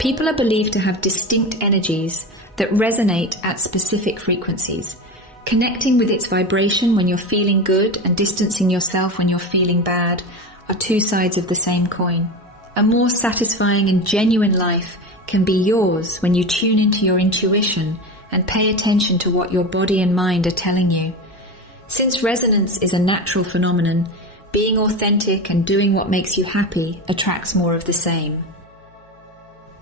People are believed to have distinct energies that resonate at specific frequencies. Connecting with its vibration when you're feeling good and distancing yourself when you're feeling bad are two sides of the same coin. A more satisfying and genuine life can be yours when you tune into your intuition and pay attention to what your body and mind are telling you. Since resonance is a natural phenomenon, being authentic and doing what makes you happy attracts more of the same.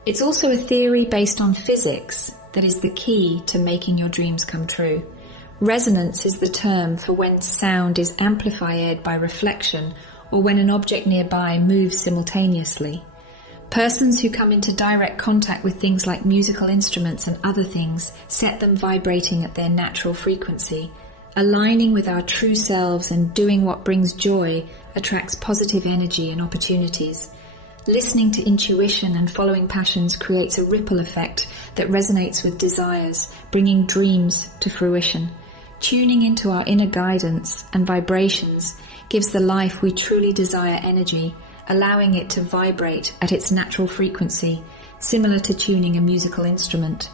It's also a theory based on physics that is the key to making your dreams come true. Resonance is the term for when sound is amplified by reflection or when an object nearby moves simultaneously. Persons who come into direct contact with things like musical instruments and other things set them vibrating at their natural frequency. Aligning with our true selves and doing what brings joy attracts positive energy and opportunities. Listening to intuition and following passions creates a ripple effect that resonates with desires, bringing dreams to fruition. Tuning into our inner guidance and vibrations gives the life we truly desire energy, allowing it to vibrate at its natural frequency, similar to tuning a musical instrument.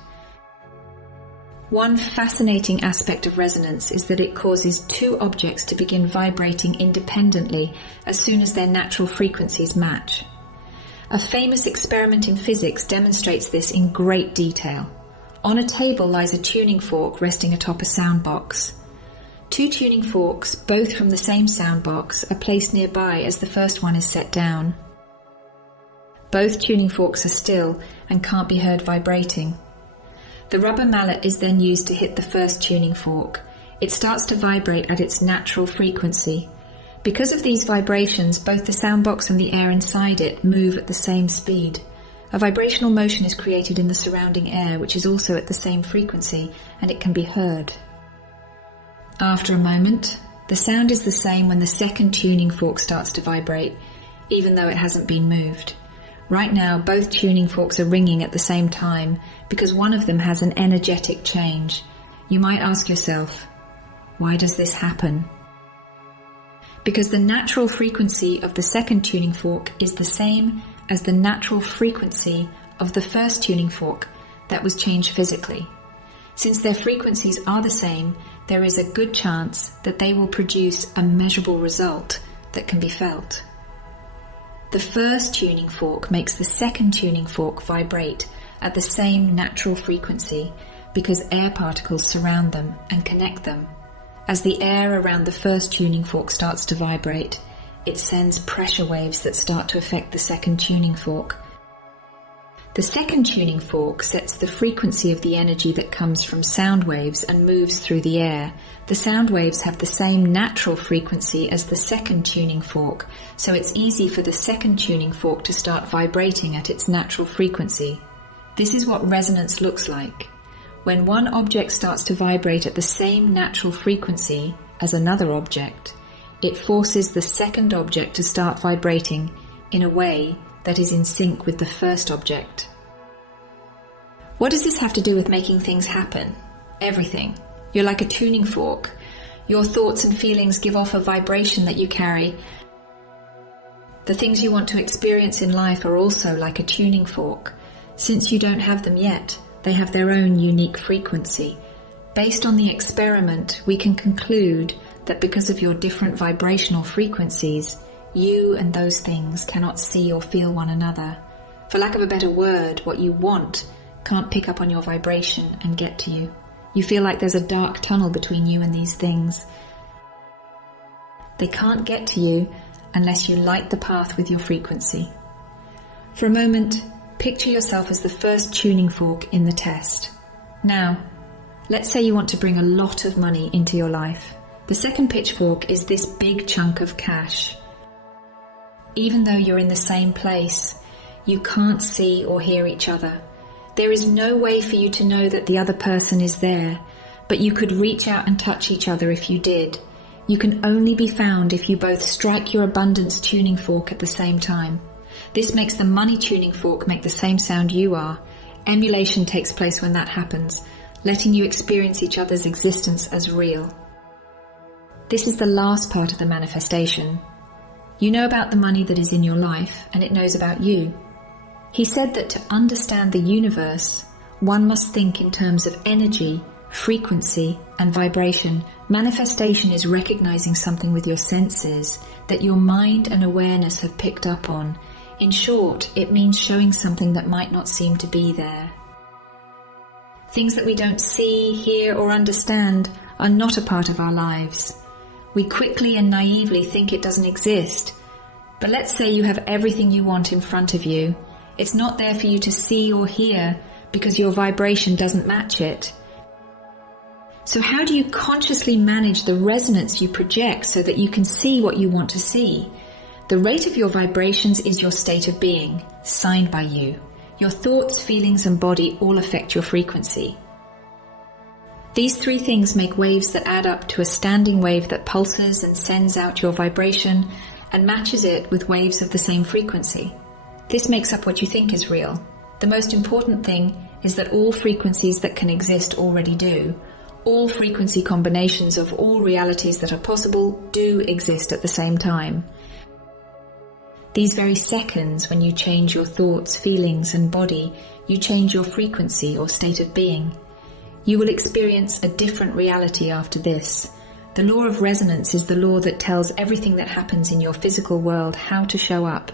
One fascinating aspect of resonance is that it causes two objects to begin vibrating independently as soon as their natural frequencies match. A famous experiment in physics demonstrates this in great detail. On a table lies a tuning fork resting atop a sound box. Two tuning forks, both from the same sound box, are placed nearby as the first one is set down. Both tuning forks are still and can't be heard vibrating. The rubber mallet is then used to hit the first tuning fork. It starts to vibrate at its natural frequency. Because of these vibrations, both the sound box and the air inside it move at the same speed. A vibrational motion is created in the surrounding air, which is also at the same frequency, and it can be heard. After a moment, the sound is the same when the second tuning fork starts to vibrate, even though it hasn't been moved. Right now, both tuning forks are ringing at the same time because one of them has an energetic change. You might ask yourself, why does this happen? Because the natural frequency of the second tuning fork is the same as the natural frequency of the first tuning fork that was changed physically. Since their frequencies are the same, there is a good chance that they will produce a measurable result that can be felt. The first tuning fork makes the second tuning fork vibrate at the same natural frequency because air particles surround them and connect them. As the air around the first tuning fork starts to vibrate, it sends pressure waves that start to affect the second tuning fork. The second tuning fork sets the frequency of the energy that comes from sound waves and moves through the air. The sound waves have the same natural frequency as the second tuning fork, so it's easy for the second tuning fork to start vibrating at its natural frequency. This is what resonance looks like. When one object starts to vibrate at the same natural frequency as another object, it forces the second object to start vibrating in a way that is in sync with the first object. What does this have to do with making things happen? Everything. You're like a tuning fork. Your thoughts and feelings give off a vibration that you carry. The things you want to experience in life are also like a tuning fork. Since you don't have them yet, they have their own unique frequency. Based on the experiment, we can conclude that because of your different vibrational frequencies, you and those things cannot see or feel one another. For lack of a better word, what you want can't pick up on your vibration and get to you. You feel like there's a dark tunnel between you and these things. They can't get to you unless you light the path with your frequency. For a moment, picture yourself as the first tuning fork in the test. Now, let's say you want to bring a lot of money into your life. The second pitchfork is this big chunk of cash. Even though you're in the same place, you can't see or hear each other. There is no way for you to know that the other person is there, but you could reach out and touch each other if you did. You can only be found if you both strike your abundance tuning fork at the same time. This makes the money tuning fork make the same sound you are. Emulation takes place when that happens, letting you experience each other's existence as real. This is the last part of the manifestation. You know about the money that is in your life, and it knows about you. He said that to understand the universe, one must think in terms of energy, frequency, and vibration. Manifestation is recognizing something with your senses that your mind and awareness have picked up on. In short, it means showing something that might not seem to be there. Things that we don't see, hear, or understand are not a part of our lives. We quickly and naively think it doesn't exist. But let's say you have everything you want in front of you. It's not there for you to see or hear because your vibration doesn't match it. So how do you consciously manage the resonance you project so that you can see what you want to see? The rate of your vibrations is your state of being, signed by you. Your thoughts, feelings, and body all affect your frequency. These three things make waves that add up to a standing wave that pulses and sends out your vibration and matches it with waves of the same frequency. This makes up what you think is real. The most important thing is that all frequencies that can exist already do. All frequency combinations of all realities that are possible do exist at the same time. These very seconds when you change your thoughts, feelings, and body, you change your frequency or state of being. You will experience a different reality after this. The law of resonance is the law that tells everything that happens in your physical world how to show up.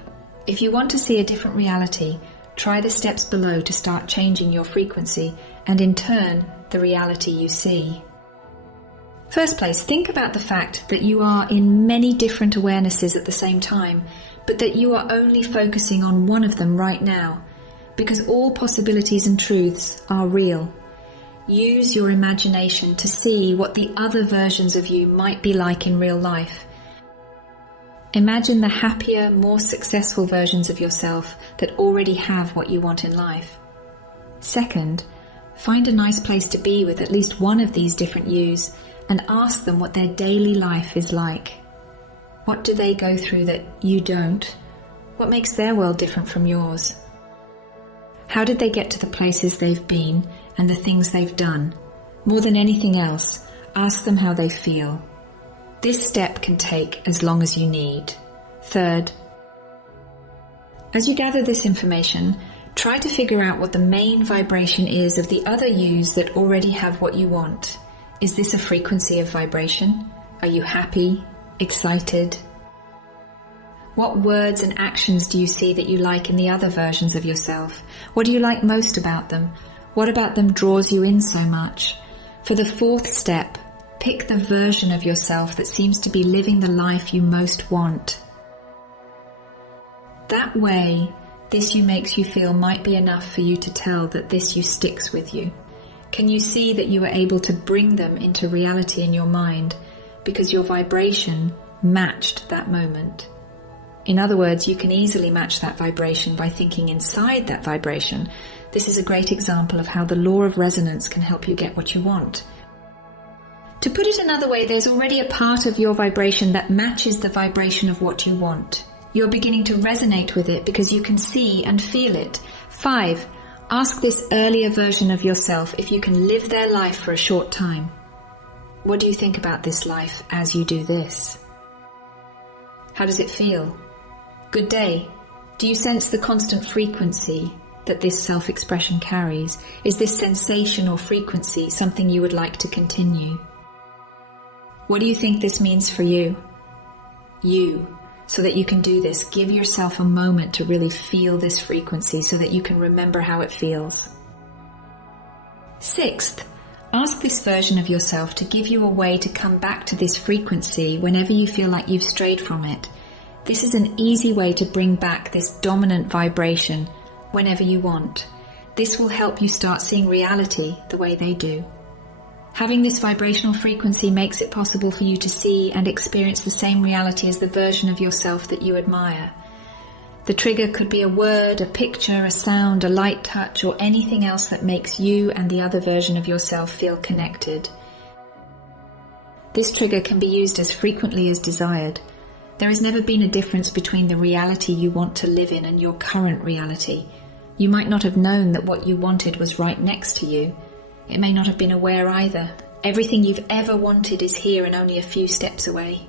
If you want to see a different reality, try the steps below to start changing your frequency and in turn, the reality you see. First place, think about the fact that you are in many different awarenesses at the same time, but that you are only focusing on one of them right now, because all possibilities and truths are real. Use your imagination to see what the other versions of you might be like in real life. Imagine the happier, more successful versions of yourself that already have what you want in life. Second, find a nice place to be with at least one of these different yous and ask them what their daily life is like. What do they go through that you don't? What makes their world different from yours? How did they get to the places they've been and the things they've done? More than anything else, ask them how they feel. This step can take as long as you need. Third, as you gather this information, try to figure out what the main vibration is of the other yous that already have what you want. Is this a frequency of vibration? Are you happy? Excited? What words and actions do you see that you like in the other versions of yourself? What do you like most about them? What about them draws you in so much? For the fourth step, pick the version of yourself that seems to be living the life you most want. That way, this you makes you feel might be enough for you to tell that this you sticks with you. Can you see that you are able to bring them into reality in your mind because your vibration matched that moment? In other words, you can easily match that vibration by thinking inside that vibration. This is a great example of how the law of resonance can help you get what you want. To put it another way, there's already a part of your vibration that matches the vibration of what you want. You're beginning to resonate with it because you can see and feel it. 5. Ask this earlier version of yourself if you can live their life for a short time. What do you think about this life as you do this? How does it feel? Good day. Do you sense the constant frequency that this self-expression carries? Is this sensation or frequency something you would like to continue? What do you think this means for you? So that you can do this, give yourself a moment to really feel this frequency so that you can remember how it feels. 6th, ask this version of yourself to give you a way to come back to this frequency whenever you feel like you've strayed from it. This is an easy way to bring back this dominant vibration whenever you want. This will help you start seeing reality the way they do. Having this vibrational frequency makes it possible for you to see and experience the same reality as the version of yourself that you admire. The trigger could be a word, a picture, a sound, a light touch, or anything else that makes you and the other version of yourself feel connected. This trigger can be used as frequently as desired. There has never been a difference between the reality you want to live in and your current reality. You might not have known that what you wanted was right next to you. It may not have been aware either. Everything you've ever wanted is here and only a few steps away.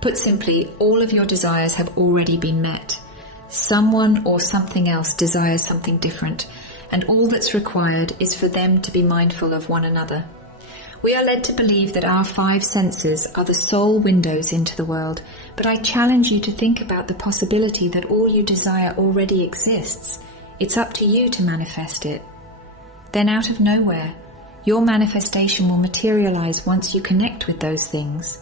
Put simply, all of your desires have already been met. Someone or something else desires something different, and all that's required is for them to be mindful of one another. We are led to believe that our 5 senses are the sole windows into the world, but I challenge you to think about the possibility that all you desire already exists. It's up to you to manifest it. Then out of nowhere, your manifestation will materialize once you connect with those things.